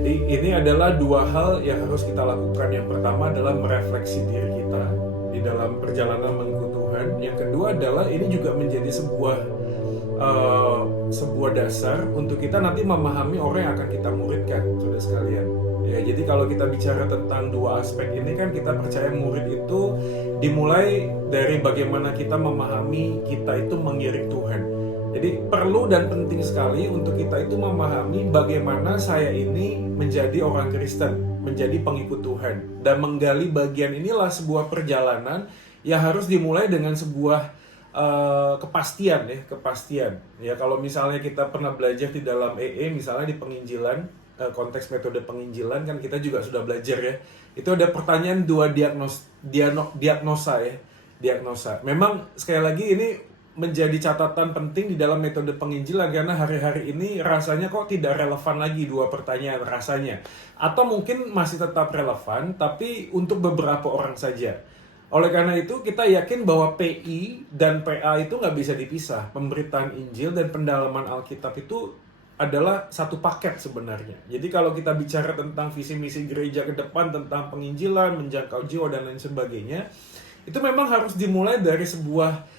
Jadi ini adalah dua hal yang harus kita lakukan. Yang pertama adalah merefleksi diri kita di dalam perjalanan mengikut Tuhan. Yang kedua adalah ini juga menjadi sebuah dasar untuk kita nanti memahami orang yang akan kita muridkan, saudara sekalian. Ya, jadi kalau kita bicara tentang dua aspek ini kan kita percaya murid itu dimulai dari bagaimana kita memahami kita itu mengiring Tuhan. Jadi perlu dan penting sekali untuk kita itu memahami bagaimana saya ini menjadi orang Kristen, menjadi pengikut Tuhan. Dan menggali bagian inilah sebuah perjalanan yang harus dimulai dengan sebuah kepastian. Ya, kalau misalnya kita pernah belajar di dalam misalnya di penginjilan, konteks metode penginjilan kan kita juga sudah belajar ya. Itu ada pertanyaan dua diagnosa ya. Diagnosa. Memang sekali lagi ini menjadi catatan penting di dalam metode penginjilan karena hari-hari ini rasanya kok tidak relevan lagi dua pertanyaan rasanya. Atau mungkin masih tetap relevan tapi untuk beberapa orang saja. Oleh karena itu kita yakin bahwa PI dan PA itu nggak bisa dipisah. Pemberitaan Injil dan pendalaman Alkitab itu adalah satu paket sebenarnya. Jadi kalau kita bicara tentang visi misi gereja ke depan tentang penginjilan, menjangkau jiwa dan lain sebagainya, itu memang harus dimulai dari sebuah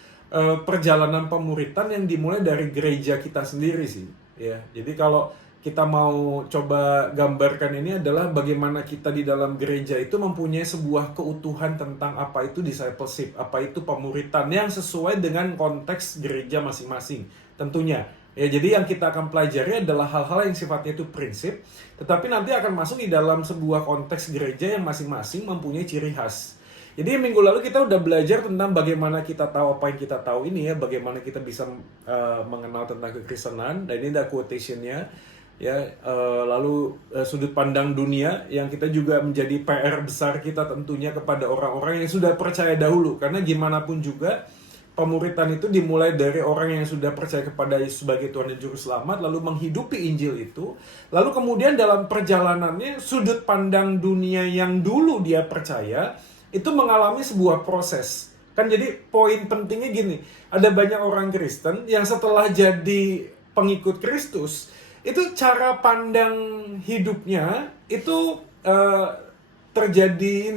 perjalanan pemuritan yang dimulai dari gereja kita sendiri sih. Ya, jadi kalau kita mau coba gambarkan ini adalah bagaimana kita di dalam gereja itu mempunyai sebuah keutuhan tentang apa itu discipleship, apa itu pemuritan yang sesuai dengan konteks gereja masing-masing tentunya. Ya, jadi yang kita akan pelajari adalah hal-hal yang sifatnya itu prinsip, tetapi nanti akan masuk di dalam sebuah konteks gereja yang masing-masing mempunyai ciri khas. Jadi minggu lalu kita udah belajar tentang bagaimana kita tahu apa yang kita tahu ini ya, bagaimana kita bisa mengenal tentang kekristenan, dan ini ada quotation-nya. Ya, lalu sudut pandang dunia yang kita juga menjadi PR besar kita tentunya kepada orang-orang yang sudah percaya dahulu, karena gimana pun juga pemuritan itu dimulai dari orang yang sudah percaya kepada Yesus sebagai Tuhan dan Juru Selamat, lalu menghidupi Injil itu, lalu kemudian dalam perjalanannya sudut pandang dunia yang dulu dia percaya itu mengalami sebuah proses. Kan jadi poin pentingnya gini, ada banyak orang Kristen yang setelah jadi pengikut Kristus itu cara pandang hidupnya itu terjadi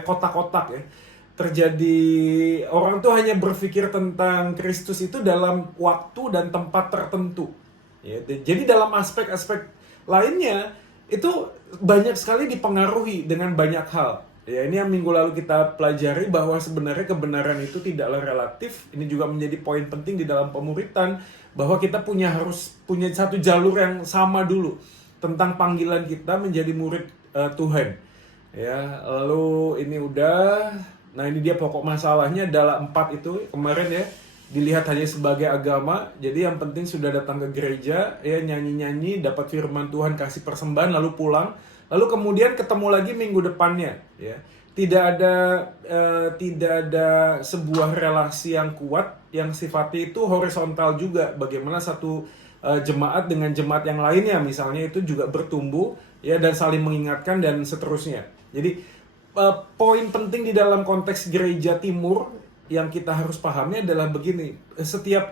kotak-kotak ya. Terjadi orang tuh hanya berpikir tentang Kristus itu dalam waktu dan tempat tertentu. Ya, jadi dalam aspek-aspek lainnya itu banyak sekali dipengaruhi dengan banyak hal. Ya, ini yang minggu lalu kita pelajari bahwa sebenarnya kebenaran itu tidaklah relatif. Ini juga menjadi poin penting di dalam pemuritan, bahwa kita harus punya satu jalur yang sama dulu tentang panggilan kita menjadi murid Tuhan. Ya, lalu ini udah. Nah, ini dia pokok masalahnya adalah 4 itu kemarin ya. Dilihat hanya sebagai agama, jadi yang penting sudah datang ke gereja, ya nyanyi-nyanyi, dapat firman Tuhan, kasih persembahan, lalu pulang, lalu kemudian ketemu lagi minggu depannya, ya. Tidak ada sebuah relasi yang kuat, yang sifatnya itu horizontal juga. Bagaimana satu jemaat dengan jemaat yang lainnya, misalnya itu juga bertumbuh, ya, dan saling mengingatkan dan seterusnya. Jadi poin penting di dalam konteks gereja timur yang kita harus pahami adalah begini, setiap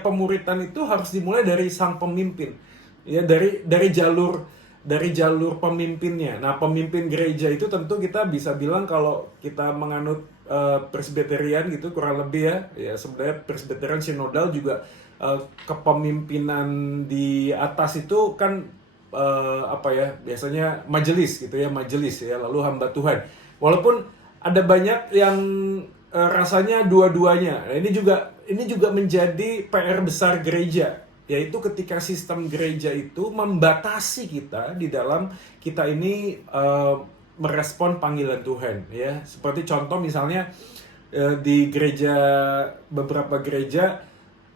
pemuritan itu harus dimulai dari sang pemimpin, ya, dari jalur pemimpinnya. Nah, pemimpin gereja itu tentu kita bisa bilang kalau kita menganut Presbyterian gitu kurang lebih ya sebenarnya Presbyterian sinodal juga kepemimpinan di atas itu kan biasanya majelis gitu ya, lalu hamba Tuhan. Walaupun ada banyak yang rasanya dua-duanya. Nah, ini juga menjadi PR besar gereja, yaitu ketika sistem gereja itu membatasi kita di dalam kita ini merespon panggilan Tuhan, ya. Seperti contoh misalnya di beberapa gereja,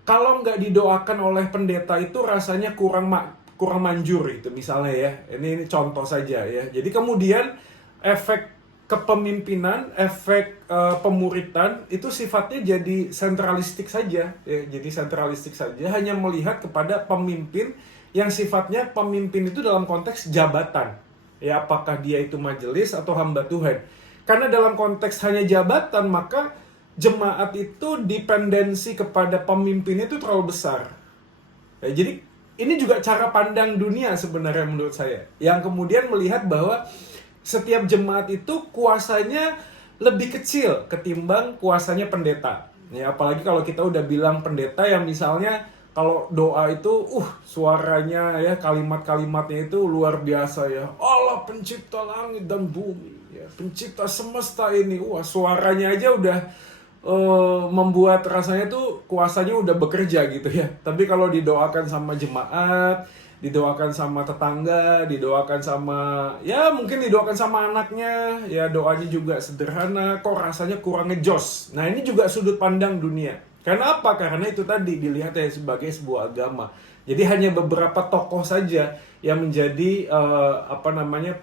kalau nggak didoakan oleh pendeta itu rasanya kurang manjur itu misalnya ya. Ini contoh saja ya. Jadi kemudian efek kepemimpinan, efek pemuritan itu sifatnya jadi sentralistik saja, ya. Jadi sentralistik saja, hanya melihat kepada pemimpin yang sifatnya pemimpin itu dalam konteks jabatan, ya, apakah dia itu majelis atau hamba Tuhan. Karena dalam konteks hanya jabatan, maka jemaat itu dependensi kepada pemimpin itu terlalu besar. Ya, jadi ini juga cara pandang dunia sebenarnya menurut saya. Yang kemudian melihat bahwa setiap jemaat itu kuasanya lebih kecil ketimbang kuasanya pendeta. Ya, apalagi kalau kita udah bilang pendeta yang misalnya kalau doa itu suaranya ya, kalimat-kalimatnya itu luar biasa ya. Allah pencipta langit dan bumi, ya, pencipta semesta ini. Wah, suaranya aja udah membuat rasanya tuh kuasanya udah bekerja gitu ya. Tapi kalau didoakan sama jemaat, didoakan sama tetangga, didoakan sama ya mungkin didoakan sama anaknya, ya doanya juga sederhana, kok rasanya kurang ngejos. Nah, ini juga sudut pandang dunia. Karena apa? Karena itu tadi dilihat ya sebagai sebuah agama. Jadi hanya beberapa tokoh saja yang menjadi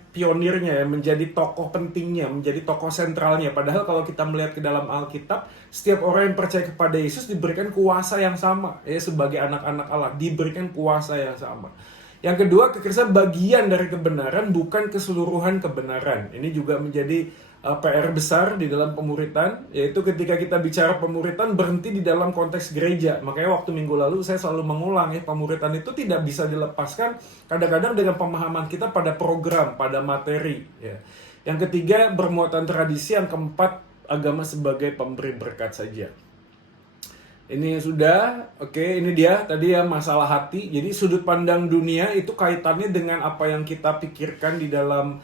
pionirnya, yang menjadi tokoh pentingnya, menjadi tokoh sentralnya. Padahal kalau kita melihat ke dalam Alkitab, setiap orang yang percaya kepada Yesus diberikan kuasa yang sama, ya sebagai anak-anak Allah diberikan kuasa yang sama. Yang kedua, kekristenan bagian dari kebenaran, bukan keseluruhan kebenaran. Ini juga menjadi PR besar di dalam pemuritan, yaitu ketika kita bicara pemuritan berhenti di dalam konteks gereja. Makanya waktu minggu lalu saya selalu mengulang ya, pemuritan itu tidak bisa dilepaskan kadang-kadang dengan pemahaman kita pada program, pada materi. Ya. Yang ketiga, bermuatan tradisi. Yang keempat, agama sebagai pemberi berkat saja. Ini sudah, oke, ini dia tadi ya masalah hati. Jadi sudut pandang dunia itu kaitannya dengan apa yang kita pikirkan di dalam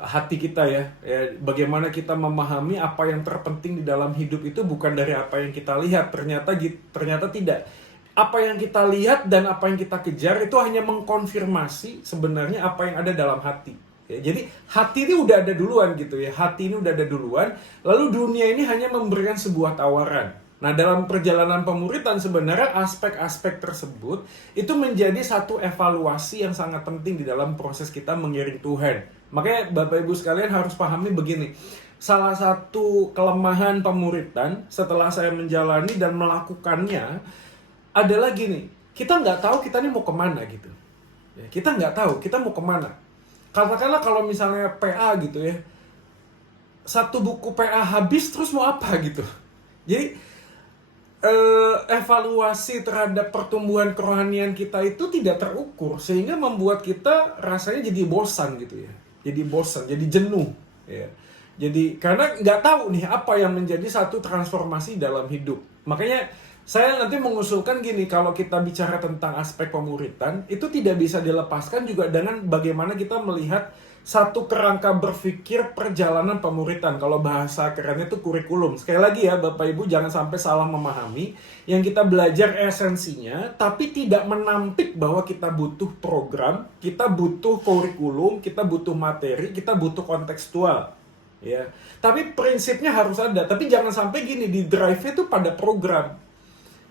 hati kita ya. Bagaimana kita memahami apa yang terpenting di dalam hidup itu bukan dari apa yang kita lihat. Ternyata tidak. Apa yang kita lihat dan apa yang kita kejar itu hanya mengkonfirmasi sebenarnya apa yang ada dalam hati. Ya, jadi hati ini udah ada duluan gitu ya. Hati ini udah ada duluan. Lalu dunia ini hanya memberikan sebuah tawaran. Nah, dalam perjalanan pemuritan sebenarnya aspek-aspek tersebut itu menjadi satu evaluasi yang sangat penting di dalam proses kita mengiring Tuhan. Makanya Bapak Ibu sekalian harus pahami begini. Salah satu kelemahan pemuritan setelah saya menjalani dan melakukannya adalah gini. Kita nggak tahu kita ini mau kemana gitu. Ya, kita nggak tahu kita mau kemana. Katakanlah kalau misalnya PA gitu ya. Satu buku PA habis terus mau apa gitu. Jadi evaluasi terhadap pertumbuhan kerohanian kita itu tidak terukur sehingga membuat kita rasanya jadi bosan gitu ya, jadi bosan, jadi jenuh ya. Jadi karena nggak tahu nih apa yang menjadi satu transformasi dalam hidup. Makanya saya nanti mengusulkan gini, kalau kita bicara tentang aspek pemuritan itu tidak bisa dilepaskan juga dengan bagaimana kita melihat satu kerangka berpikir perjalanan pemuritan. Kalau bahasa kerennya itu kurikulum. Sekali lagi ya Bapak Ibu, jangan sampai salah memahami. Yang kita belajar esensinya, tapi tidak menampik bahwa kita butuh program, kita butuh kurikulum, kita butuh materi, kita butuh kontekstual. Ya. Tapi prinsipnya harus ada. Tapi jangan sampai gini, di drive itu pada program.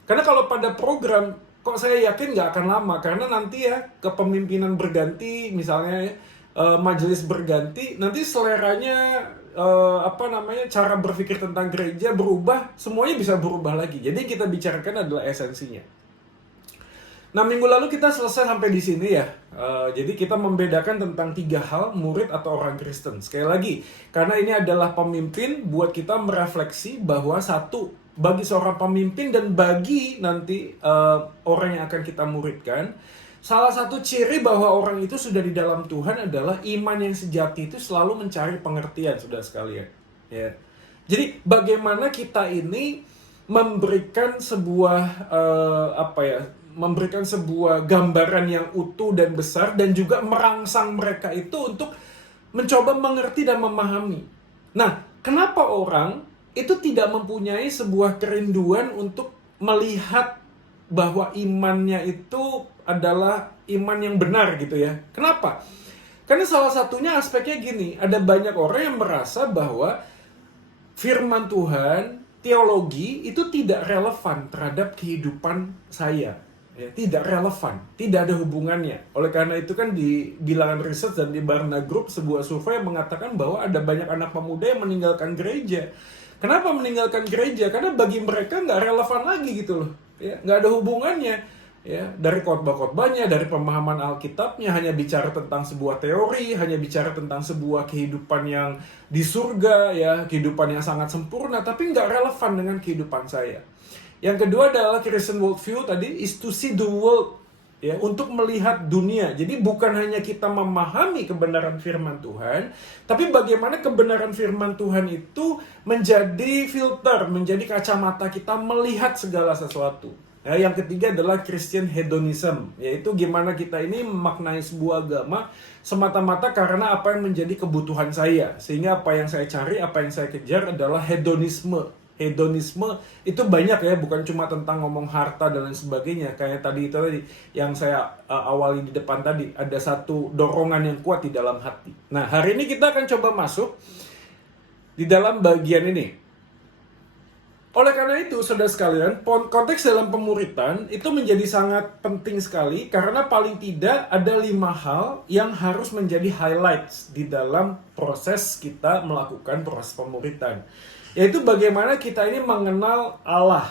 Karena kalau pada program, kok saya yakin nggak akan lama. Karena nanti ya kepemimpinan berganti, misalnya ya, majelis berganti, nanti seleranya cara berpikir tentang gereja berubah, semuanya bisa berubah lagi. Jadi kita bicarakan adalah esensinya. Nah, minggu lalu kita selesai sampai di sini ya. Jadi kita membedakan tentang 3 hal murid atau orang Kristen. Sekali lagi, karena ini adalah pemimpin, buat kita merefleksi bahwa satu, bagi seorang pemimpin dan bagi nanti orang yang akan kita muridkan, salah satu ciri bahwa orang itu sudah di dalam Tuhan adalah iman yang sejati itu selalu mencari pengertian, saudara sekalian. Ya. Jadi bagaimana kita ini memberikan sebuah memberikan sebuah gambaran yang utuh dan besar dan juga merangsang mereka itu untuk mencoba mengerti dan memahami. Nah, kenapa orang itu tidak mempunyai sebuah kerinduan untuk melihat bahwa imannya itu adalah iman yang benar gitu ya. Kenapa? Karena salah satunya aspeknya gini, ada banyak orang yang merasa bahwa firman Tuhan, teologi itu tidak relevan terhadap kehidupan saya. Ya, tidak relevan, tidak ada hubungannya. Oleh karena itu kan di bilangan riset dan di Barna Group sebuah survei yang mengatakan bahwa ada banyak anak pemuda yang meninggalkan gereja. Kenapa meninggalkan gereja? Karena bagi mereka nggak relevan lagi gitu loh. Ya, nggak ada hubungannya. Ya, dari khotbah-khotbahnya, dari pemahaman Alkitabnya, hanya bicara tentang sebuah teori, hanya bicara tentang sebuah kehidupan yang di surga, ya, kehidupan yang sangat sempurna, tapi nggak relevan dengan kehidupan saya. Yang kedua adalah Christian worldview tadi, is to see the world ya, untuk melihat dunia. Jadi bukan hanya kita memahami kebenaran firman Tuhan, tapi bagaimana kebenaran firman Tuhan itu menjadi filter, menjadi kacamata kita melihat segala sesuatu. Ya, yang ketiga adalah Christian hedonism, yaitu gimana kita ini memaknai sebuah agama semata-mata karena apa yang menjadi kebutuhan saya. Sehingga apa yang saya cari, apa yang saya kejar adalah hedonisme. Hedonisme itu banyak ya, bukan cuma tentang ngomong harta dan lain sebagainya. Kayak tadi itu tadi yang saya awali di depan tadi, ada satu dorongan yang kuat di dalam hati. Nah, hari ini kita akan coba masuk di dalam bagian ini. Oleh karena itu, saudara sekalian, konteks dalam pemuritan itu menjadi sangat penting sekali karena paling tidak ada 5 hal yang harus menjadi highlights di dalam proses kita melakukan proses pemuritan. Yaitu bagaimana kita ini mengenal Allah.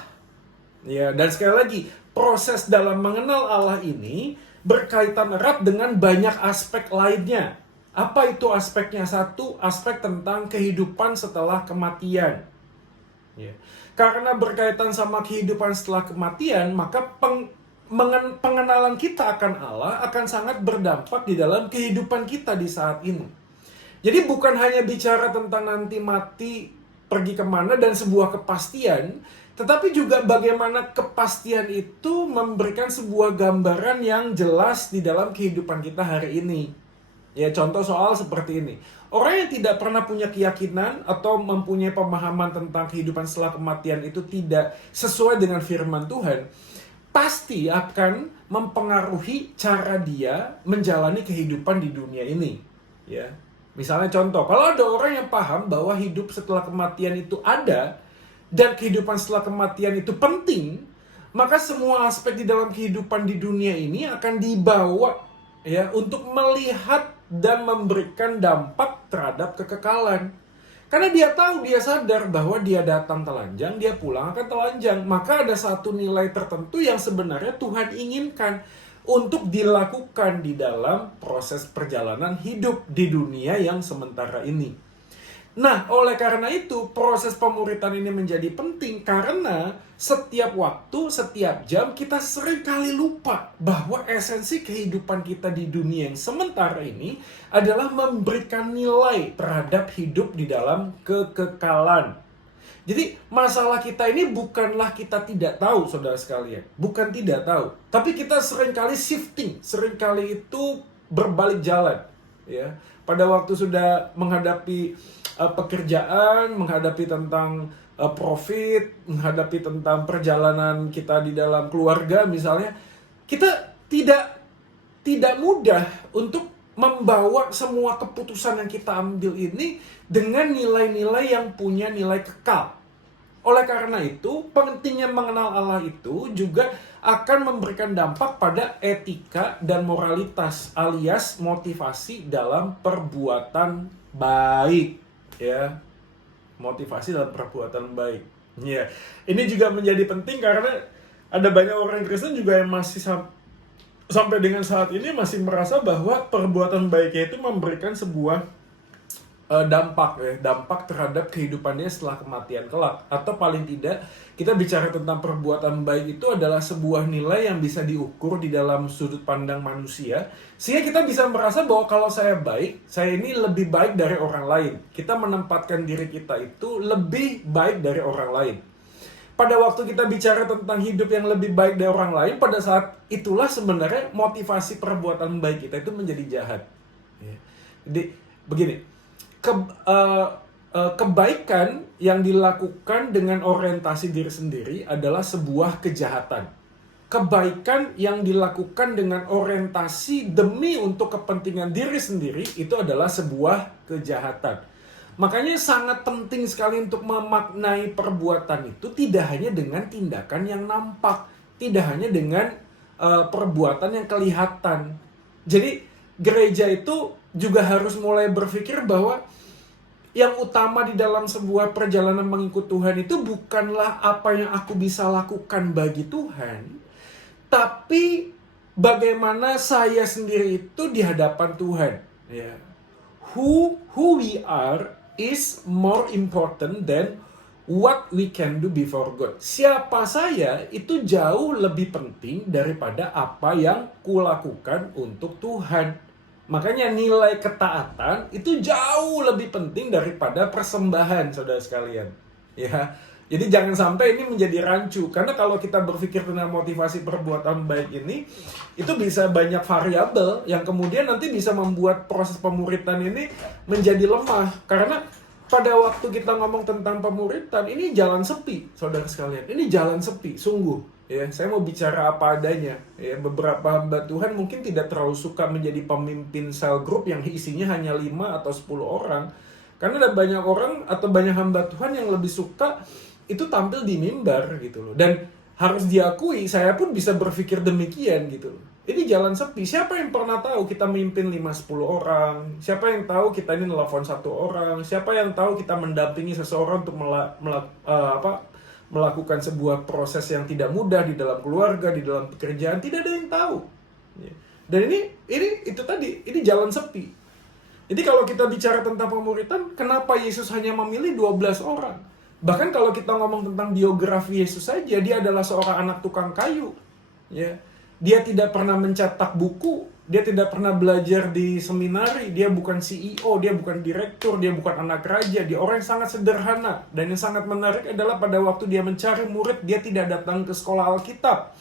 Ya, dan sekali lagi, proses dalam mengenal Allah ini berkaitan erat dengan banyak aspek lainnya. Apa itu aspeknya? Satu, aspek tentang kehidupan setelah kematian. Ya. Karena berkaitan sama kehidupan setelah kematian, maka pengenalan kita akan Allah akan sangat berdampak di dalam kehidupan kita di saat ini. Jadi bukan hanya bicara tentang nanti mati, pergi kemana, dan sebuah kepastian, tetapi juga bagaimana kepastian itu memberikan sebuah gambaran yang jelas di dalam kehidupan kita hari ini. Ya, contoh soal seperti ini. Orang yang tidak pernah punya keyakinan atau mempunyai pemahaman tentang kehidupan setelah kematian itu tidak sesuai dengan firman Tuhan, pasti akan mempengaruhi cara dia menjalani kehidupan di dunia ini. Ya. Misalnya contoh, kalau ada orang yang paham bahwa hidup setelah kematian itu ada dan kehidupan setelah kematian itu penting, maka semua aspek di dalam kehidupan di dunia ini akan dibawa ya untuk melihat dan memberikan dampak terhadap kekekalan. Karena dia tahu, dia sadar bahwa dia datang telanjang, dia pulang akan telanjang. Maka ada satu nilai tertentu yang sebenarnya Tuhan inginkan untuk dilakukan di dalam proses perjalanan hidup di dunia yang sementara ini. Nah, oleh karena itu, proses pemuritan ini menjadi penting karena setiap waktu, setiap jam, kita seringkali lupa bahwa esensi kehidupan kita di dunia yang sementara ini adalah memberikan nilai terhadap hidup di dalam kekekalan. Jadi, masalah kita ini bukanlah kita tidak tahu, saudara sekalian. Bukan tidak tahu. Tapi kita seringkali shifting, seringkali itu berbalik jalan. Ya. Pada waktu sudah menghadapi pekerjaan, menghadapi tentang profit, menghadapi tentang perjalanan kita di dalam keluarga misalnya, kita tidak mudah untuk membawa semua keputusan yang kita ambil ini dengan nilai-nilai yang punya nilai kekal. Oleh karena itu, pentingnya mengenal Allah itu juga akan memberikan dampak pada etika dan moralitas alias motivasi dalam perbuatan baik. Ya, motivasi dalam perbuatan baik. Ya, ini juga menjadi penting karena ada banyak orang Kristen juga yang masih sampai dengan saat ini masih merasa bahwa perbuatan baiknya itu memberikan sebuah dampak terhadap kehidupannya setelah kematian kelak. Atau paling tidak, kita bicara tentang perbuatan baik itu adalah sebuah nilai yang bisa diukur di dalam sudut pandang manusia, sehingga kita bisa merasa bahwa kalau saya baik, saya ini lebih baik dari orang lain. Kita menempatkan diri kita itu lebih baik dari orang lain. Pada waktu kita bicara tentang hidup yang lebih baik dari orang lain, pada saat itulah sebenarnya motivasi perbuatan baik kita itu menjadi jahat. Jadi begini, kebaikan yang dilakukan dengan orientasi diri sendiri adalah sebuah kejahatan. Kebaikan yang dilakukan dengan orientasi demi untuk kepentingan diri sendiri itu adalah sebuah kejahatan. Makanya sangat penting sekali untuk memaknai perbuatan itu tidak hanya dengan tindakan yang nampak, tidak hanya dengan perbuatan yang kelihatan. Jadi gereja itu juga harus mulai berpikir bahwa yang utama di dalam sebuah perjalanan mengikut Tuhan itu bukanlah apa yang aku bisa lakukan bagi Tuhan, tapi bagaimana saya sendiri itu di hadapan Tuhan. Who we are is more important than what we can do before God. Siapa saya itu jauh lebih penting daripada apa yang kulakukan untuk Tuhan. Makanya nilai ketaatan itu jauh lebih penting daripada persembahan, saudara sekalian. Ya, jadi jangan sampai ini menjadi rancu. Karena kalau kita berpikir tentang motivasi perbuatan baik ini, itu bisa banyak variabel yang kemudian nanti bisa membuat proses pemuritan ini menjadi lemah. Karena pada waktu kita ngomong tentang pemuritan, ini jalan sepi, saudara sekalian. Ini jalan sepi, sungguh. Ya, saya mau bicara apa adanya. Ya, beberapa hamba Tuhan mungkin tidak terlalu suka menjadi pemimpin cell group yang isinya hanya 5 atau 10 orang. Karena ada banyak orang atau banyak hamba Tuhan yang lebih suka itu tampil di mimbar gitu loh. Dan harus diakui, saya pun bisa berpikir demikian gitu loh. Ini jalan sepi. Siapa yang pernah tahu kita memimpin 5-10 orang? Siapa yang tahu kita ini nelfon 1 orang? Siapa yang tahu kita mendampingi seseorang untuk melakukan sebuah proses yang tidak mudah di dalam keluarga, di dalam pekerjaan? Tidak ada yang tahu. Dan ini jalan sepi. Jadi kalau kita bicara tentang pemuritan, kenapa Yesus hanya memilih 12 orang? Bahkan kalau kita ngomong tentang biografi Yesus saja, dia adalah seorang anak tukang kayu. Ya. Dia tidak pernah mencetak buku, dia tidak pernah belajar di seminari, dia bukan CEO, dia bukan direktur, dia bukan anak raja, dia orang yang sangat sederhana. Dan yang sangat menarik adalah pada waktu dia mencari murid, dia tidak datang ke sekolah Alkitab.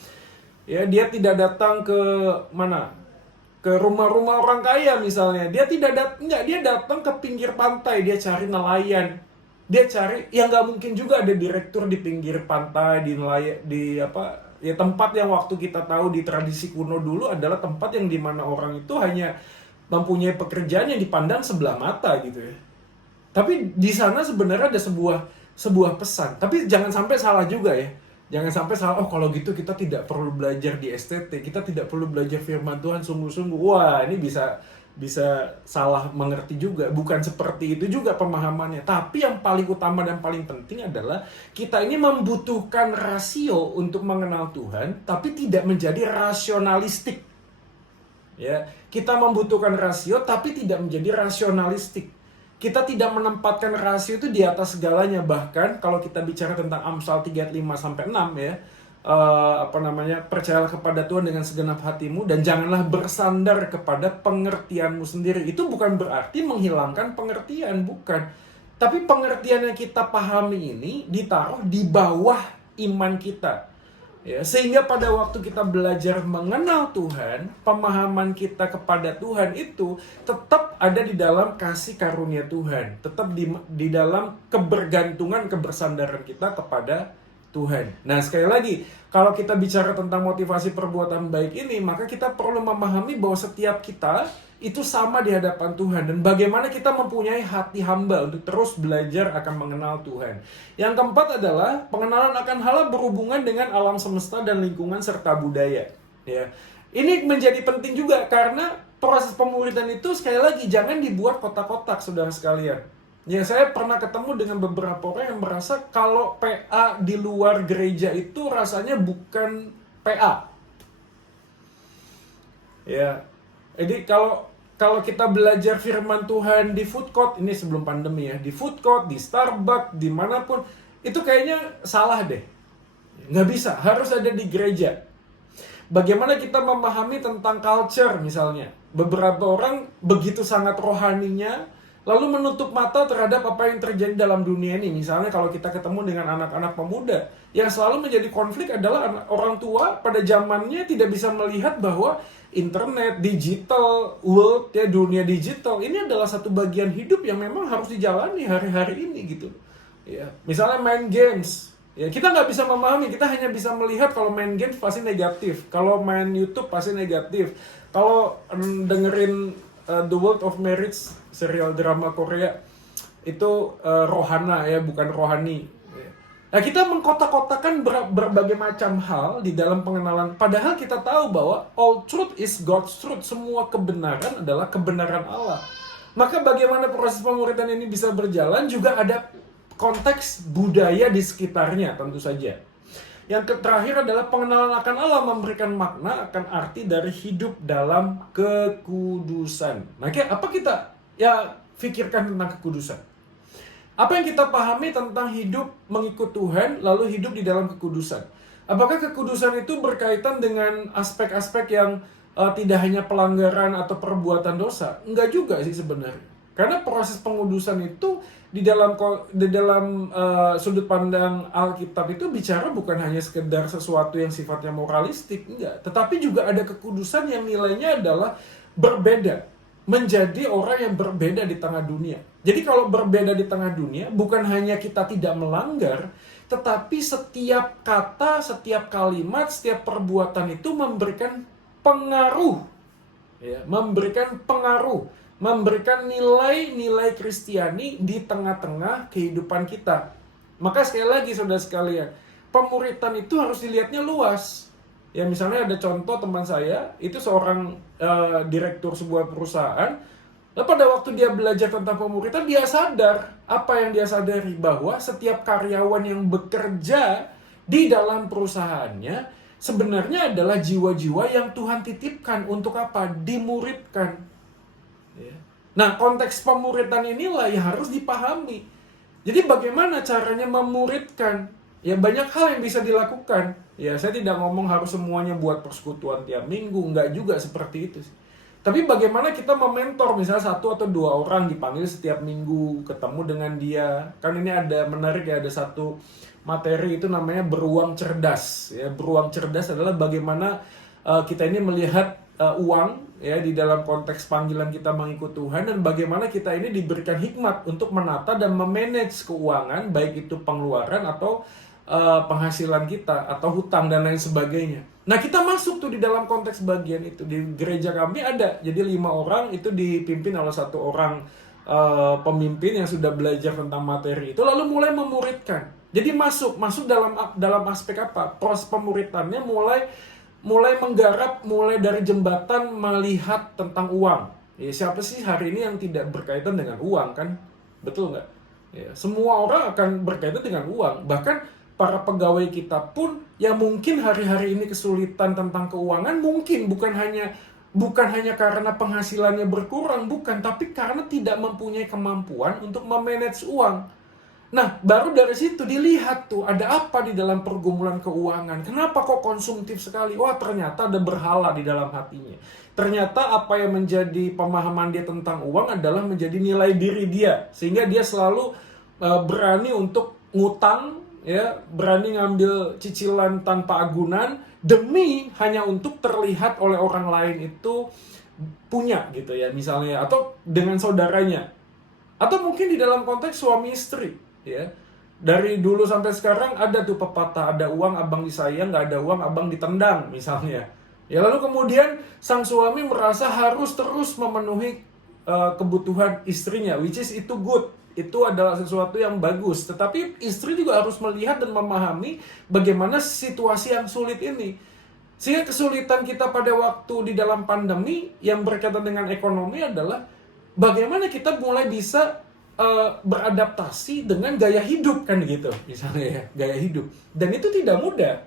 Ya, dia tidak datang ke mana? Ke rumah-rumah orang kaya misalnya. Dia datang ke pinggir pantai, dia cari nelayan. Dia cari, ya nggak mungkin juga ada direktur di pinggir pantai, tempat yang waktu kita tahu di tradisi kuno dulu adalah tempat yang dimana orang itu hanya mempunyai pekerjaan yang dipandang sebelah mata gitu ya. Tapi di sana sebenarnya ada sebuah pesan. Tapi jangan sampai salah juga ya. Jangan sampai salah, kalau gitu kita tidak perlu belajar di STT, kita tidak perlu belajar firman Tuhan sungguh-sungguh. Wah, ini bisa salah mengerti juga. Bukan seperti itu juga pemahamannya. Tapi yang paling utama dan paling penting adalah kita ini membutuhkan rasio untuk mengenal Tuhan, tapi tidak menjadi rasionalistik. Ya, kita membutuhkan rasio tapi tidak menjadi rasionalistik. Kita tidak menempatkan rasio itu di atas segalanya. Bahkan kalau kita bicara tentang Amsal 3:5-6 ya, percayalah kepada Tuhan dengan segenap hatimu dan janganlah bersandar kepada pengertianmu sendiri. Itu bukan berarti menghilangkan pengertian, bukan. Tapi pengertian yang kita pahami ini ditaruh di bawah iman kita. Ya, sehingga pada waktu kita belajar mengenal Tuhan, pemahaman kita kepada Tuhan itu tetap ada di dalam kasih karunia Tuhan, tetap di dalam kebergantungan, kebersandaran kita kepada Tuhan. Nah, sekali lagi, kalau kita bicara tentang motivasi perbuatan baik ini, maka kita perlu memahami bahwa setiap kita itu sama di hadapan Tuhan. Dan bagaimana kita mempunyai hati hamba untuk terus belajar akan mengenal Tuhan. Yang keempat adalah pengenalan akan hal berhubungan dengan alam semesta dan lingkungan serta budaya. Ya. Ini menjadi penting juga karena proses pemuritan itu sekali lagi jangan dibuat kotak-kotak, saudara sekalian. Ya, saya pernah ketemu dengan beberapa orang yang merasa kalau PA di luar gereja itu rasanya bukan PA. Ya, jadi kalau kita belajar firman Tuhan di food court, ini sebelum pandemi ya, di food court, di Starbucks, dimanapun, itu kayaknya salah deh. Nggak bisa, harus ada di gereja. Bagaimana kita memahami tentang culture misalnya. Beberapa orang begitu sangat rohaninya, lalu menutup mata terhadap apa yang terjadi dalam dunia ini. Misalnya kalau kita ketemu dengan anak-anak pemuda, yang selalu menjadi konflik adalah orang tua pada zamannya tidak bisa melihat bahwa internet, digital, world, ya dunia digital, ini adalah satu bagian hidup yang memang harus dijalani hari-hari ini gitu. Ya, misalnya main games, ya kita nggak bisa memahami, kita hanya bisa melihat kalau main games pasti negatif, kalau main YouTube pasti negatif, kalau dengerin The World of Marriage, serial drama Korea, itu rohana ya, bukan rohani. Nah, kita mengkotak-kotakan berbagai macam hal di dalam pengenalan. Padahal kita tahu bahwa all truth is God's truth. Semua kebenaran adalah kebenaran Allah. Maka bagaimana proses pemuritan ini bisa berjalan juga ada konteks budaya di sekitarnya tentu saja. Yang terakhir adalah pengenalan akan Allah memberikan makna akan arti dari hidup dalam kekudusan. Nah, apa kita pikirkan tentang kekudusan? Apa yang kita pahami tentang hidup mengikut Tuhan, lalu hidup di dalam kekudusan? Apakah kekudusan itu berkaitan dengan aspek-aspek yang tidak hanya pelanggaran atau perbuatan dosa? Enggak juga sih sebenarnya. Karena proses pengudusan itu di dalam sudut pandang Alkitab itu bicara bukan hanya sekedar sesuatu yang sifatnya moralistik, enggak. Tetapi juga ada kekudusan yang nilainya adalah berbeda. Menjadi orang yang berbeda di tengah dunia. Jadi kalau berbeda di tengah dunia, bukan hanya kita tidak melanggar, tetapi setiap kata, setiap kalimat, setiap perbuatan itu memberikan pengaruh. Ya, memberikan pengaruh, memberikan nilai-nilai Kristiani di tengah-tengah kehidupan kita. Maka sekali lagi saudara sekalian, pemuritan itu harus dilihatnya luas. Ya misalnya ada contoh teman saya, itu seorang direktur sebuah perusahaan. Lalu pada waktu dia belajar tentang pemuritan, dia sadar, apa yang dia sadari, bahwa setiap karyawan yang bekerja di dalam perusahaannya sebenarnya adalah jiwa-jiwa yang Tuhan titipkan untuk apa? Dimuridkan. Ya. Nah, konteks pemuritan inilah yang harus dipahami. Jadi bagaimana caranya memuridkan? Ya banyak hal yang bisa dilakukan. Ya saya tidak ngomong harus semuanya buat persekutuan tiap minggu, enggak juga seperti itu. Tapi bagaimana kita mementor, misalnya 1 atau 2 orang dipanggil setiap minggu, ketemu dengan dia. Kan ini ada menarik ya, ada satu materi itu namanya beruang cerdas. Ya, beruang cerdas adalah bagaimana kita ini melihat uang ya di dalam konteks panggilan kita mengikut Tuhan, dan bagaimana kita ini diberikan hikmat untuk menata dan memanage keuangan, baik itu pengeluaran atau penghasilan kita atau hutang dan lain sebagainya. Nah kita masuk tuh di dalam konteks bagian itu. Di gereja kami ada, jadi 5 orang itu dipimpin oleh 1 orang pemimpin yang sudah belajar tentang materi itu, lalu mulai memuridkan. Jadi masuk dalam aspek apa? Proses pemuritannya mulai menggarap, mulai dari jembatan melihat tentang uang. Ya, siapa sih hari ini yang tidak berkaitan dengan uang kan? Betul nggak? Ya, semua orang akan berkaitan dengan uang. Bahkan para pegawai kita pun yang mungkin hari-hari ini kesulitan tentang keuangan, mungkin bukan hanya karena penghasilannya berkurang, bukan, tapi karena tidak mempunyai kemampuan untuk memanage uang. Nah, baru dari situ dilihat tuh ada apa di dalam pergumulan keuangan. Kenapa kok konsumtif sekali? Wah, ternyata ada berhala di dalam hatinya. Ternyata apa yang menjadi pemahaman dia tentang uang adalah menjadi nilai diri dia, sehingga dia selalu berani untuk ngutang, ya, berani ngambil cicilan tanpa agunan demi hanya untuk terlihat oleh orang lain itu punya gitu ya, misalnya, atau dengan saudaranya, atau mungkin di dalam konteks suami istri ya. Dari dulu sampai sekarang ada tuh pepatah, ada uang abang disayang, nggak ada uang abang ditendang misalnya ya. Lalu kemudian sang suami merasa harus terus memenuhi kebutuhan istrinya, which is itu good. Itu adalah sesuatu yang bagus. Tetapi istri juga harus melihat dan memahami bagaimana situasi yang sulit ini. Sehingga kesulitan kita pada waktu di dalam pandemi yang berkaitan dengan ekonomi adalah bagaimana kita mulai bisa beradaptasi dengan gaya hidup kan gitu. Misalnya ya, gaya hidup. Dan itu tidak mudah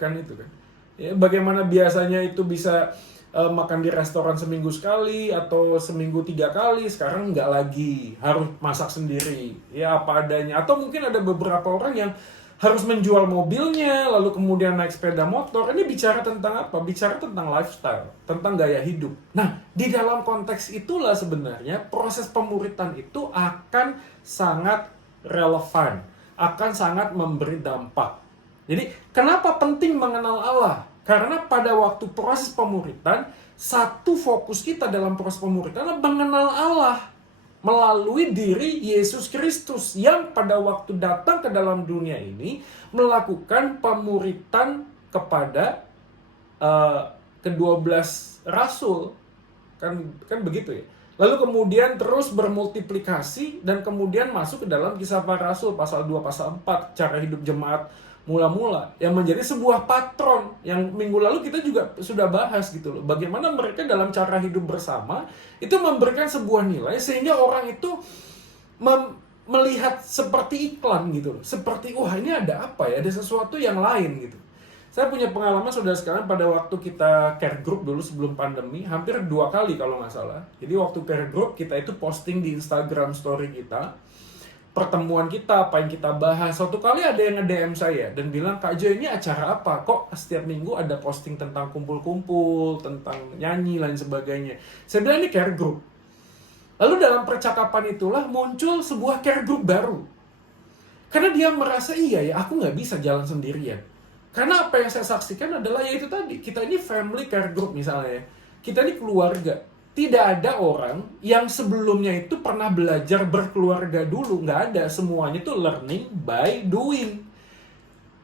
kan itu kan. Ya, bagaimana biasanya itu bisa makan di restoran seminggu sekali atau seminggu 3 kali, sekarang nggak lagi, harus masak sendiri ya apa adanya. Atau mungkin ada beberapa orang yang harus menjual mobilnya lalu kemudian naik sepeda motor. Ini bicara tentang apa? Bicara tentang lifestyle, tentang gaya hidup. Nah, di dalam konteks itulah sebenarnya proses pemuritan itu akan sangat relevan, akan sangat memberi dampak. Jadi kenapa penting mengenal Allah? Karena pada waktu proses pemuritan, satu fokus kita dalam proses pemuritan adalah mengenal Allah melalui diri Yesus Kristus yang pada waktu datang ke dalam dunia ini melakukan pemuritan kepada ke-12 rasul. Kan begitu ya. Lalu kemudian terus bermultiplikasi dan kemudian masuk ke dalam Kisah Para Rasul pasal 2 pasal 4, cara hidup jemaat mula-mula, yang menjadi sebuah patron yang minggu lalu kita juga sudah bahas gitu loh. Bagaimana mereka dalam cara hidup bersama itu memberikan sebuah nilai sehingga orang itu melihat seperti iklan gitu loh. Seperti wah ini ada apa ya, ada sesuatu yang lain gitu. Saya punya pengalaman saudara sekalian pada waktu kita care group dulu sebelum pandemi, hampir 2 kali kalau nggak salah. Jadi waktu care group kita itu posting di Instagram story kita, pertemuan kita, apa yang kita bahas. Suatu kali ada yang nge-DM saya dan bilang, "Kak Jo, ini acara apa? Kok setiap minggu ada posting tentang kumpul-kumpul, tentang nyanyi, lain sebagainya." Saya bilang, ini care group. Lalu dalam percakapan itulah muncul sebuah care group baru. Karena dia merasa, iya ya, aku nggak bisa jalan sendirian. Karena apa yang saya saksikan adalah, ya itu tadi, kita ini family care group misalnya. Kita ini keluarga. Tidak ada orang yang sebelumnya itu pernah belajar berkeluarga dulu. Nggak ada. Semuanya itu learning by doing.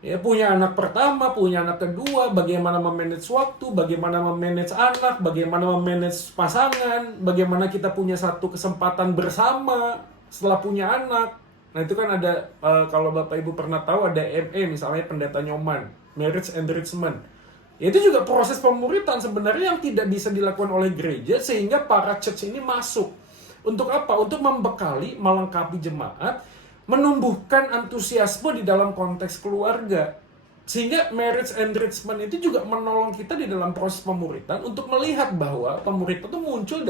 Ya, punya anak pertama, punya anak kedua, bagaimana memanage waktu, bagaimana memanage anak, bagaimana memanage pasangan, bagaimana kita punya satu kesempatan bersama setelah punya anak. Nah itu kan ada, kalau Bapak Ibu pernah tahu ada ME misalnya pendeta Nyoman, Marriage Enrichment. Itu juga proses pemuritan sebenarnya yang tidak bisa dilakukan oleh gereja sehingga para church ini masuk. Untuk apa? Untuk membekali, melengkapi jemaat, menumbuhkan antusiasme di dalam konteks keluarga. Sehingga marriage enrichment itu juga menolong kita di dalam proses pemuritan untuk melihat bahwa pemuritan itu muncul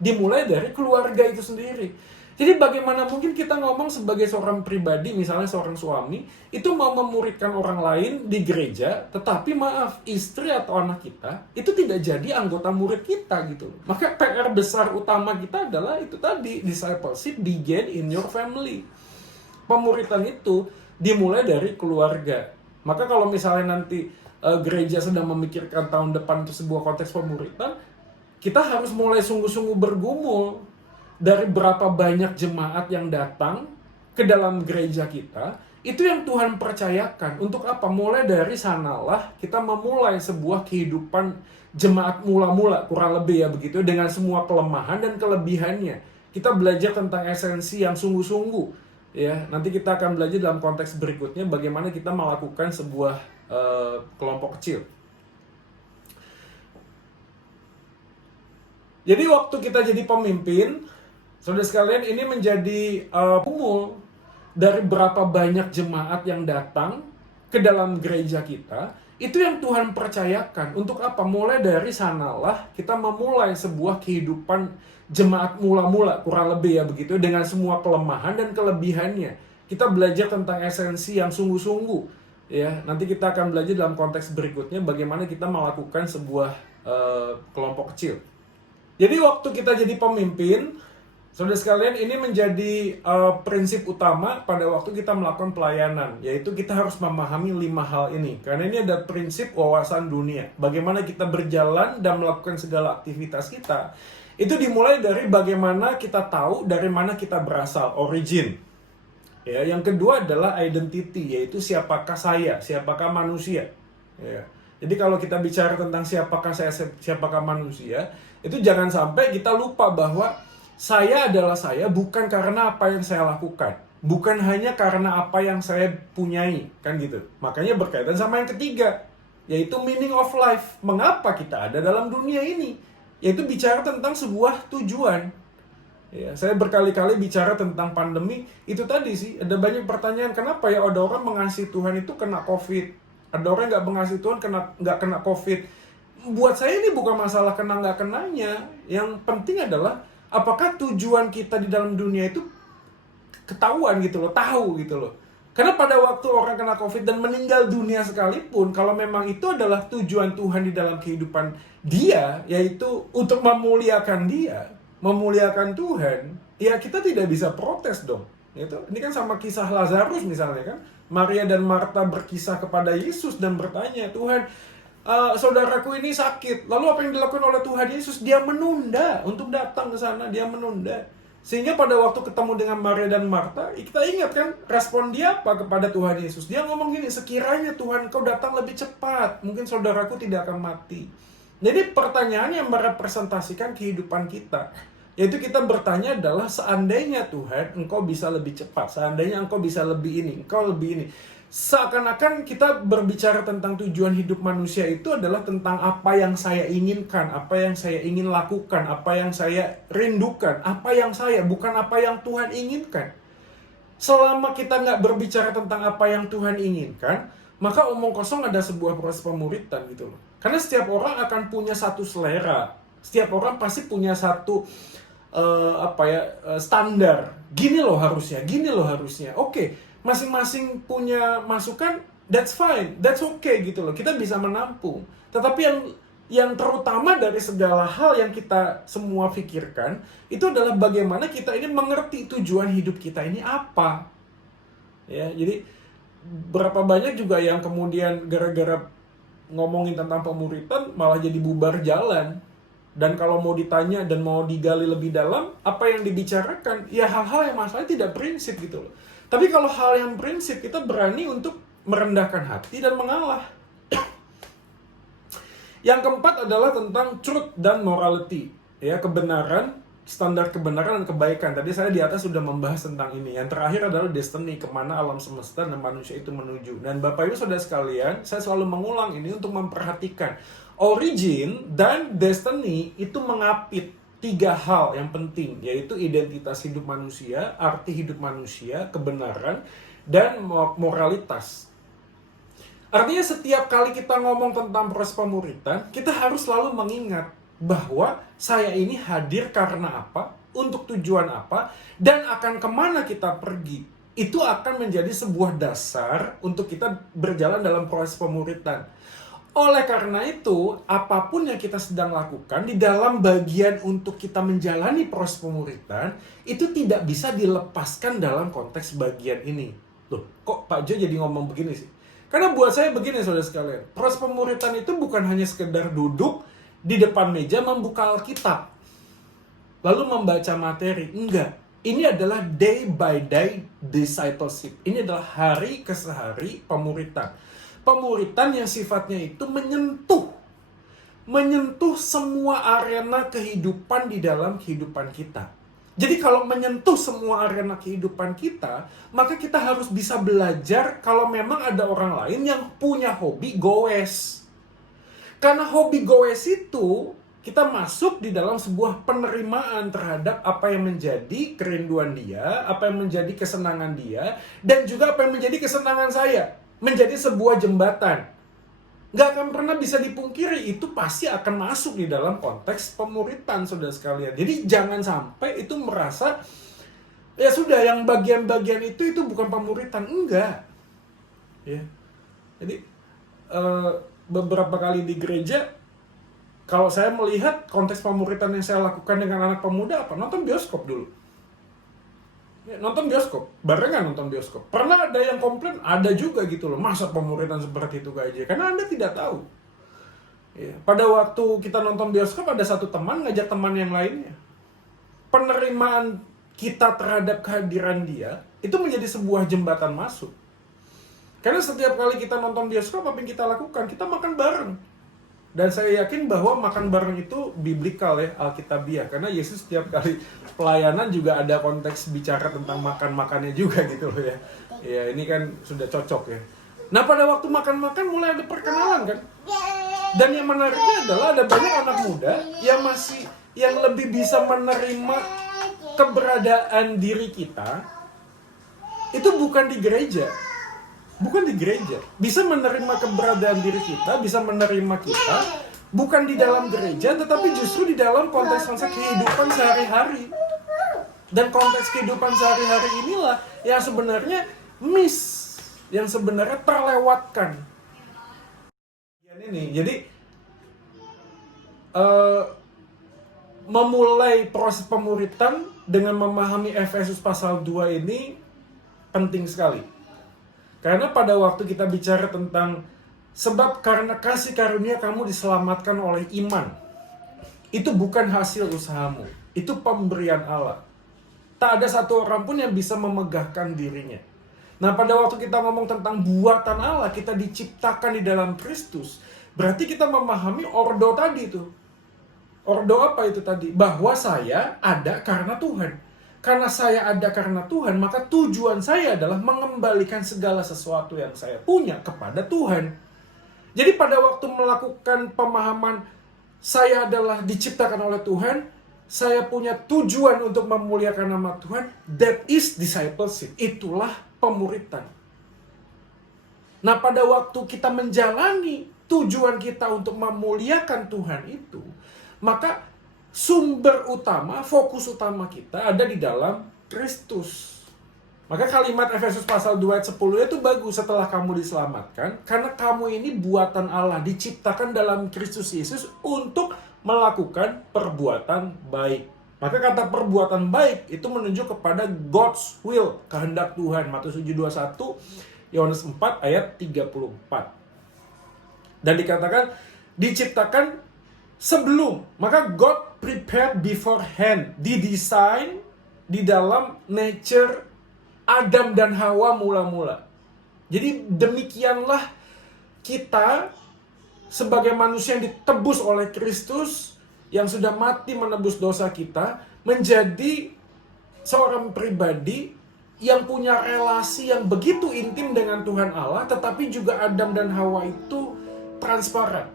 dimulai dari keluarga itu sendiri. Jadi bagaimana mungkin kita ngomong sebagai seorang pribadi, misalnya seorang suami, itu mau memuridkan orang lain di gereja, tetapi maaf, istri atau anak kita, itu tidak jadi anggota murid kita gitu. Maka PR besar utama kita adalah itu tadi, discipleship begin in your family. Pemuritan itu dimulai dari keluarga. Maka kalau misalnya nanti gereja sedang memikirkan tahun depan itu sebuah konteks pemuritan, kita harus mulai sungguh-sungguh bergumul. Dari berapa banyak jemaat yang datang ke dalam gereja kita, itu yang Tuhan percayakan. Untuk apa? Mulai dari sanalah kita memulai sebuah kehidupan jemaat mula-mula, kurang lebih ya begitu, dengan semua kelemahan dan kelebihannya. Kita belajar tentang esensi yang sungguh-sungguh. Ya, nanti kita akan belajar dalam konteks berikutnya bagaimana kita melakukan sebuah kelompok kecil. Jadi waktu kita jadi pemimpin, saudara sekalian, ini menjadi kumul dari berapa banyak jemaat yang datang ke dalam gereja kita. Itu yang Tuhan percayakan. Untuk apa? Mulai dari sanalah kita memulai sebuah kehidupan jemaat mula-mula, kurang lebih ya begitu, dengan semua kelemahan dan kelebihannya. Kita belajar tentang esensi yang sungguh-sungguh. Ya, nanti kita akan belajar dalam konteks berikutnya bagaimana kita melakukan sebuah kelompok kecil. Jadi waktu kita jadi pemimpin, saudara sekalian, ini menjadi prinsip utama pada waktu kita melakukan pelayanan, yaitu kita harus memahami 5 hal ini. Karena ini ada prinsip wawasan dunia. Bagaimana kita berjalan dan melakukan segala aktivitas kita, itu dimulai dari bagaimana kita tahu dari mana kita berasal, origin. Ya, yang kedua adalah identity, yaitu siapakah saya, siapakah manusia. Ya. Jadi kalau kita bicara tentang siapakah saya, siapakah manusia, itu jangan sampai kita lupa bahwa saya adalah saya bukan karena apa yang saya lakukan. Bukan hanya karena apa yang saya punyai. Kan gitu. Makanya berkaitan sama yang ketiga. Yaitu meaning of life. Mengapa kita ada dalam dunia ini? Yaitu bicara tentang sebuah tujuan. Ya, saya berkali-kali bicara tentang pandemi. Itu tadi sih. Ada banyak pertanyaan. Kenapa ya ada orang mengasihi Tuhan itu kena COVID? Ada orang yang nggak mengasihi Tuhan nggak kena COVID? Buat saya ini bukan masalah kena nggak kenanya. Yang penting adalah apakah tujuan kita di dalam dunia itu ketahuan gitu loh, tahu gitu loh. Karena pada waktu orang kena COVID dan meninggal dunia sekalipun, kalau memang itu adalah tujuan Tuhan di dalam kehidupan dia, yaitu untuk memuliakan dia, memuliakan Tuhan, ya kita tidak bisa protes dong. Ini kan sama kisah Lazarus misalnya kan. Maria dan Marta berkisah kepada Yesus dan bertanya, Tuhan, saudaraku ini sakit. Lalu apa yang dilakukan oleh Tuhan Yesus? Dia menunda untuk datang ke sana. Dia menunda. Sehingga pada waktu ketemu dengan Maria dan Marta, kita ingat kan respon dia apa kepada Tuhan Yesus? Dia ngomong gini, sekiranya Tuhan kau datang lebih cepat, mungkin saudaraku tidak akan mati. Jadi pertanyaan yang merepresentasikan kehidupan kita, yaitu kita bertanya adalah seandainya Tuhan engkau bisa lebih cepat, seandainya engkau bisa lebih ini, engkau lebih ini. Seakan-akan kita berbicara tentang tujuan hidup manusia itu adalah tentang apa yang saya inginkan, apa yang saya ingin lakukan, apa yang saya rindukan, apa yang saya, bukan apa yang Tuhan inginkan. Selama kita nggak berbicara tentang apa yang Tuhan inginkan, maka omong kosong ada sebuah proses pemuritan gitu loh. Karena setiap orang akan punya satu selera, setiap orang pasti punya satu standar gini loh harusnya, gini loh harusnya. Oke, masing-masing punya masukan, that's fine, that's okay gitu loh. Kita bisa menampung. Tetapi yang terutama dari segala hal yang kita semua pikirkan, itu adalah bagaimana kita ini mengerti tujuan hidup kita ini apa. Ya, jadi berapa banyak juga yang kemudian gara-gara ngomongin tentang pemuritan malah jadi bubar jalan. Dan kalau mau ditanya dan mau digali lebih dalam, apa yang dibicarakan, ya hal-hal yang masalahnya tidak prinsip gitu loh. Tapi kalau hal yang prinsip, kita berani untuk merendahkan hati dan mengalah. Yang keempat adalah tentang truth dan morality. Ya, kebenaran, standar kebenaran dan kebaikan. Tadi saya di atas sudah membahas tentang ini. Yang terakhir adalah destiny, kemana alam semesta dan manusia itu menuju. Dan Bapak Ibu Saudara sekalian, saya selalu mengulang ini untuk memperhatikan. Origin dan destiny itu mengapit 3 hal yang penting, yaitu identitas hidup manusia, arti hidup manusia, kebenaran, dan moralitas. Artinya setiap kali kita ngomong tentang proses pemuritan, kita harus selalu mengingat bahwa saya ini hadir karena apa, untuk tujuan apa, dan akan kemana kita pergi. Itu akan menjadi sebuah dasar untuk kita berjalan dalam proses pemuritan. Oleh karena itu, apapun yang kita sedang lakukan di dalam bagian untuk kita menjalani proses pemuritan, itu tidak bisa dilepaskan dalam konteks bagian ini. Loh, kok Pak Jo jadi ngomong begini sih? Karena buat saya begini saudara sekalian, proses pemuritan itu bukan hanya sekedar duduk di depan meja membuka Alkitab, lalu membaca materi. Enggak. Ini adalah day by day discipleship. Ini adalah hari ke hari pemuritan. Pemuritan yang sifatnya itu menyentuh semua arena kehidupan di dalam kehidupan kita. Jadi kalau menyentuh semua arena kehidupan kita, maka kita harus bisa belajar kalau memang ada orang lain yang punya hobi goes. Karena hobi goes itu, kita masuk di dalam sebuah penerimaan terhadap apa yang menjadi kerinduan dia, apa yang menjadi kesenangan dia, dan juga apa yang menjadi kesenangan saya. Menjadi sebuah jembatan. Nggak akan pernah bisa dipungkiri, itu pasti akan masuk di dalam konteks pemuritan, saudara sekalian. Jadi jangan sampai itu merasa, ya sudah, yang bagian-bagian itu bukan pemuritan. Enggak. Ya. Jadi, beberapa kali di gereja, kalau saya melihat konteks pemuritan yang saya lakukan dengan anak pemuda, nonton bioskop dulu. Ya, nonton bioskop, barengan nonton bioskop. Pernah ada yang komplain, ada juga gitu loh. Masa pemuritan seperti itu aja? Karena Anda tidak tahu. Ya, pada waktu kita nonton bioskop, ada satu teman ngajak teman yang lainnya. Penerimaan kita terhadap kehadiran dia, itu menjadi sebuah jembatan masuk. Karena setiap kali kita nonton bioskop, apa yang kita lakukan? Kita makan bareng. Dan saya yakin bahwa makan bareng itu biblikal ya, alkitabiah. Karena Yesus setiap kali pelayanan juga ada konteks bicara tentang makan-makannya juga gitu loh ya. Ya ini kan sudah cocok ya. Nah pada waktu makan-makan mulai ada perkenalan kan. Dan yang menariknya adalah ada banyak anak muda yang lebih bisa menerima keberadaan diri kita. Itu bukan di gereja. Bukan di gereja. Bisa menerima keberadaan diri kita, bisa menerima kita, bukan di dalam gereja, tetapi justru di dalam konteks-konteks kehidupan sehari-hari. Dan konteks kehidupan sehari-hari inilah yang sebenarnya yang sebenarnya terlewatkan. Ini, jadi memulai proses pemuritan dengan memahami Efesus pasal 2 ini penting sekali. Karena pada waktu kita bicara tentang sebab karena kasih karunia kamu diselamatkan oleh iman. Itu bukan hasil usahamu. Itu pemberian Allah. Tak ada satu orang pun yang bisa memegahkan dirinya. Nah pada waktu kita ngomong tentang buatan Allah, kita diciptakan di dalam Kristus. Berarti kita memahami ordo tadi itu. Ordo apa itu tadi? Bahwa saya ada karena Tuhan. Karena saya ada karena Tuhan, maka tujuan saya adalah mengembalikan segala sesuatu yang saya punya kepada Tuhan. Jadi pada waktu melakukan pemahaman saya adalah diciptakan oleh Tuhan, saya punya tujuan untuk memuliakan nama Tuhan, that is discipleship. Itulah pemuritan. Nah pada waktu kita menjalani tujuan kita untuk memuliakan Tuhan itu, maka sumber utama, fokus utama kita ada di dalam Kristus. Maka kalimat Efesus pasal 2 ayat 10 itu bagus setelah kamu diselamatkan. Karena kamu ini buatan Allah, diciptakan dalam Kristus Yesus untuk melakukan perbuatan baik. Maka kata perbuatan baik itu menunjuk kepada God's will, kehendak Tuhan. Matius 7:21, Yohanes 4 ayat 34. Dan dikatakan diciptakan sebelum. Maka God prepared beforehand, didesain di dalam nature Adam dan Hawa mula-mula. Jadi demikianlah kita sebagai manusia yang ditebus oleh Kristus, yang sudah mati menebus dosa kita, menjadi seorang pribadi yang punya relasi yang begitu intim dengan Tuhan Allah, tetapi juga Adam dan Hawa itu transparan.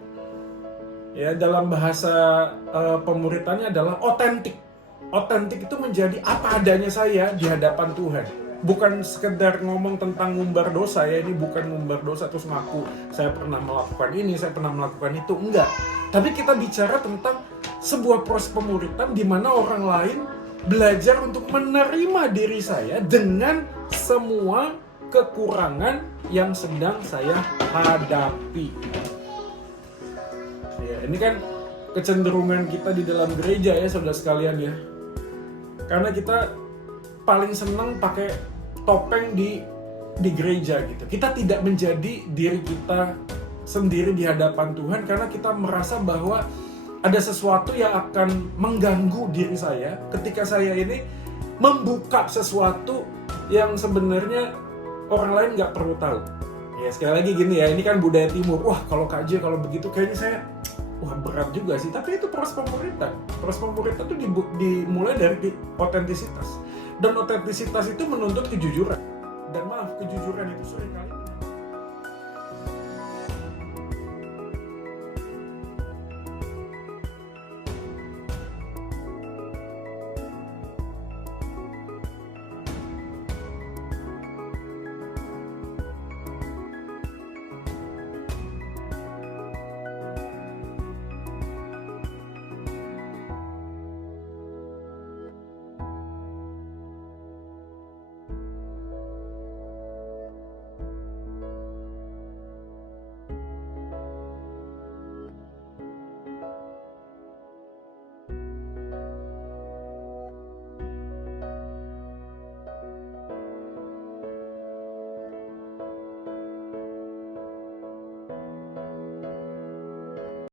Ya, dalam bahasa pemuritannya adalah otentik. Otentik itu menjadi apa adanya saya di hadapan Tuhan. Bukan sekedar ngomong tentang ngumbar dosa ya, ini bukan ngumbar dosa terus ngaku saya pernah melakukan ini, saya pernah melakukan itu, enggak. Tapi kita bicara tentang sebuah proses pemuritan di mana orang lain belajar untuk menerima diri saya dengan semua kekurangan yang sedang saya hadapi. Ya, ini kan kecenderungan kita di dalam gereja ya saudara sekalian ya. Karena kita paling senang pakai topeng di gereja gitu. Kita tidak menjadi diri kita sendiri di hadapan Tuhan karena kita merasa bahwa ada sesuatu yang akan mengganggu diri saya ketika saya ini membuka sesuatu yang sebenarnya orang lain nggak perlu tahu. Ya sekali lagi gini ya, ini kan budaya timur. Wah kalau KJ kalau begitu kayaknya saya berat juga sih. Tapi itu proses pemuritan. Proses pemuritan itu dimulai dari otentisitas. Dan otentisitas itu menuntut kejujuran. Dan maaf, kejujuran itu seringkali